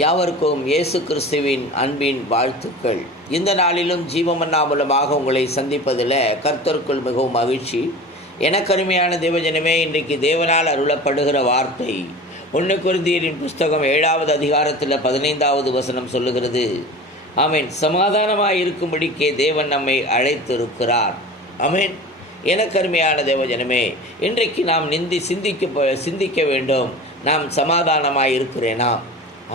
யாவருக்கும் இயேசு கிறிஸ்துவின் அன்பின் வாழ்த்துக்கள். இந்த நாளிலும் ஜீவமன்னா மூலமாக உங்களை சந்திப்பதில் கர்த்தருக்குள் மிகவும் மகிழ்ச்சி. எனக்கருமையான தேவஜனமே இன்றைக்கு தேவனால் அருளப்படுகிற வார்த்தை ஒன்று குருந்தியரின் புஸ்தகம் ஏழாவது அதிகாரத்தில் பதினைந்தாவது வசனம் சொல்லுகிறது. அமேன் சமாதானமாக இருக்கும்படிக்கே தேவன் நம்மை அழைத்திருக்கிறார். அமேன் எனக்கருமையான தேவஜனமே இன்றைக்கு நாம் நிந்தி சிந்திக்க சிந்திக்க வேண்டும். நாம் சமாதானமாக இருக்கிறேனா?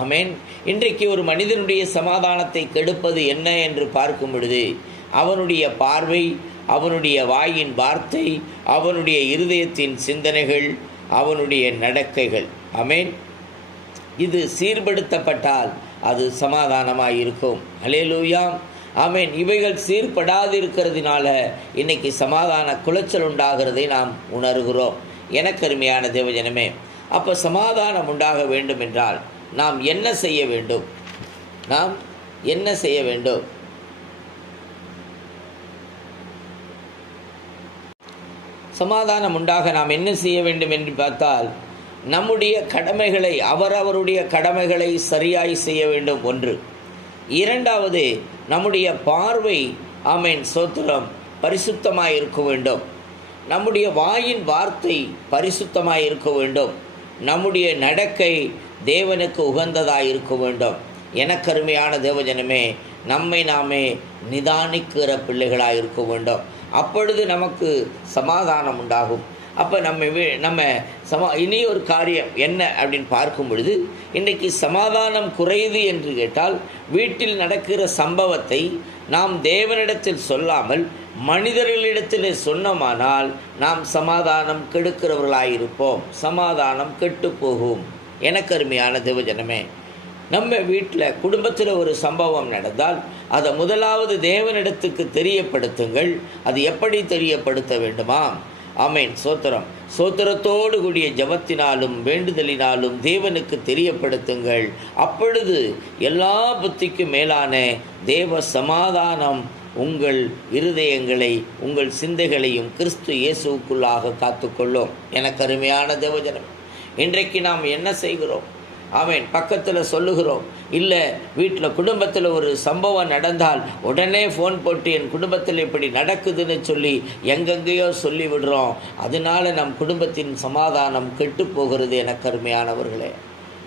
ஆமேன். இன்றைக்கு ஒரு மனிதனுடைய சமாதானத்தை கெடுப்பது என்ன என்று பார்க்கும் பொழுது அவனுடைய பார்வை அவனுடைய வாயின் வார்த்தை அவனுடைய இருதயத்தின் சிந்தனைகள் அவனுடைய நடக்கைகள். அமேன் இது சீர்படுத்தப்பட்டால் அது சமாதானமாக இருக்கும் அலேலூயாம் ஆமேன். இவைகள் சீர்படாதிருக்கிறதுனால இன்னைக்கு சமாதான குலைச்சல் உண்டாகிறதை நாம் உணர்கிறோம். எனக்கருமையான தேவஜனமே அப்போ சமாதானம் உண்டாக வேண்டும் என்றால் நாம் என்ன செய்ய வேண்டும்? நாம் என்ன செய்ய வேண்டும்? சமாதானம் உண்டாக நாம் என்ன செய்ய வேண்டும் என்று பார்த்தால் நம்முடைய கடமைகளை அவரவருடைய கடமைகளை சரியாய் செய்ய வேண்டும். ஒன்று. இரண்டாவது நம்முடைய பார்வை ஆமேன் சோத்திரம் பரிசுத்தமாக இருக்க வேண்டும். நம்முடைய வாயின் வார்த்தை பரிசுத்தமாக இருக்க வேண்டும். நம்முடைய நடக்கை தேவனுக்கு உகந்ததாக இருக்க வேண்டும். எனக்கருமையான தேவஜனமே நம்மை நாமே நிதானிக்கிற பிள்ளைகளாக இருக்க வேண்டும். அப்பொழுது நமக்கு சமாதானம் உண்டாகும். அப்போ நம்ம நம்ம சமா இனி ஒரு காரியம் என்ன அப்படின்னு பார்க்கும் பொழுது இன்றைக்கி சமாதானம் குறையுது என்று கேட்டால் வீட்டில் நடக்கிற சம்பவத்தை நாம் தேவனிடத்தில் சொல்லாமல் மனிதர்களிடத்தில் சொன்னோமானால் நாம் சமாதானம் கெடுக்கிறவர்களாயிருப்போம். சமாதானம் கெட்டு போகும் எனக்கருமையான தேவஜனமே நம்ம வீட்டில் குடும்பத்தில் ஒரு சம்பவம் நடந்தால் அதை முதலாவது தேவனிடத்துக்கு தெரியப்படுத்துங்கள். அது எப்படி தெரியப்படுத்த வேண்டுமா அமேன் சோத்திரம். சோத்திரத்தோடு கூடிய ஜபத்தினாலும் வேண்டுதலினாலும் தேவனுக்கு தெரியப்படுத்துங்கள். அப்பொழுது எல்லா புத்திக்கும் மேலான தேவ சமாதானம் உங்கள் இருதயங்களை உங்கள் சிந்தைகளையும் கிறிஸ்து இயேசுக்குள்ளாக காத்துக்கொள்ளும். எனக்கு அருமையான தேவஜனம். இன்றைக்கு நாம் என்ன செய்கிறோம்? அவன் பக்கத்தில் சொல்லுகிறோம். இல்லை வீட்டில் குடும்பத்தில் ஒரு சம்பவம் நடந்தால் உடனே ஃபோன் போட்டு என் குடும்பத்தில் இப்படி நடக்குதுன்னு சொல்லி எங்கெங்கேயோ சொல்லி விடுறோம் அதனால நம் குடும்பத்தின் சமாதானம் கெட்டு போகிறது என கருமையானவர்களே.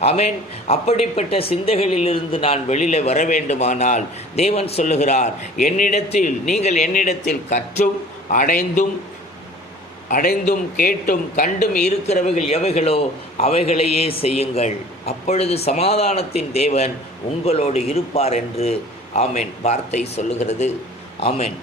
அமேன். அப்படிப்பட்ட சிந்தைகளிலிருந்து நான் வெளியில் வர வேண்டுமானால் தேவன் சொல்லுகிறார் என்னிடத்தில் நீங்கள் என்னிடத்தில் கற்றும் அடைந்தும் அடைந்தும் கேட்டும் கண்டும் இருக்கிறவைகள் எவைகளோ அவைகளையே செய்யுங்கள். அப்பொழுது சமாதானத்தின் தேவன் உங்களோடு இருப்பார் என்று ஆமேன் வார்த்தை சொல்லுகிறது. ஆமேன்.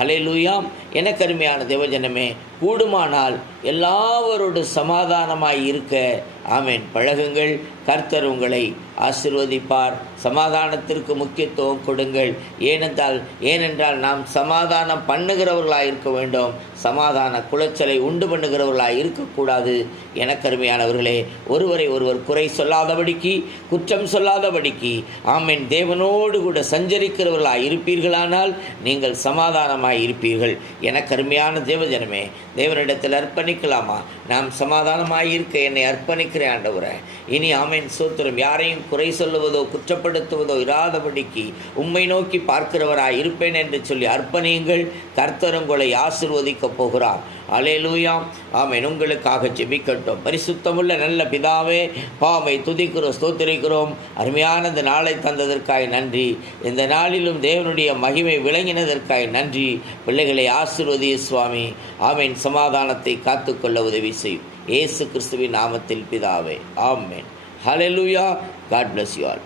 அலைலூயாம் என கருமையான தேவஜனமே கூடுமானால் எல்லாவரோடு சமாதானமாய் இருக்க ஆமென். பழகுங்கள் கர்த்தர் உங்களை ஆசிர்வதிப்பார். சமாதானத்திற்கு முக்கியத்துவம் கொடுங்கள். ஏனென்றால் ஏனென்றால் நாம் சமாதானம் பண்ணுகிறவர்களாக இருக்க வேண்டும். சமாதான குலைச்சலை உண்டு பண்ணுகிறவர்களாக இருக்கக்கூடாது. எனக்கருமையானவர்களே ஒருவரை ஒருவர் குறை சொல்லாதபடிக்கு குற்றம் சொல்லாதபடிக்கு ஆமேன். தேவனோடு கூட சஞ்சரிக்கிறவர்களாக இருப்பீர்களானால் நீங்கள் சமாதானமாய் இருப்பீர்கள். எனக்கருமையான தேவஜனமே தேவனிடத்தில் அர்ப்பணிக்கலாமா? நாம் சமாதானமாக இருக்க என்னை அர்ப்பணிக்கிறேன் ஆண்டவரை. இனி ஆமேன். சூத்திரம். யாரையும் குறை சொல்லுவதோ குற்றப்படுத்துவதோ இராதபடிக்கு உம்மை நோக்கி பார்க்கிறவராய் இருப்பேன் என்று சொல்லி அர்ப்பணியுங்கள். கர்த்தர் உங்களை ஆசிர்வதிக்கப் போகிறார். அலேலூயாம் ஆமேன். உங்களுக்காக ஜெபிக்கட்டும். பரிசுத்தமுள்ள நல்ல பிதாவே பாவை துதிக்கிறோம் ஸ்தோத்திரிக்கிறோம். அருமையான இந்த நாளை தந்ததற்காய் நன்றி. இந்த நாளிலும் தேவனுடைய மகிமை விளங்கினதற்காய் நன்றி. பிள்ளைகளை ஆசிர்வதிய சுவாமி. ஆமேன். சமாதானத்தை காத்துக்கொள்ள உதவி செய்யும். இயேசு கிறிஸ்துவின் நாமத்தில் பிதாவே ஆமென். ஹலெலுயா காட் பிளஸ் யூ ஆல்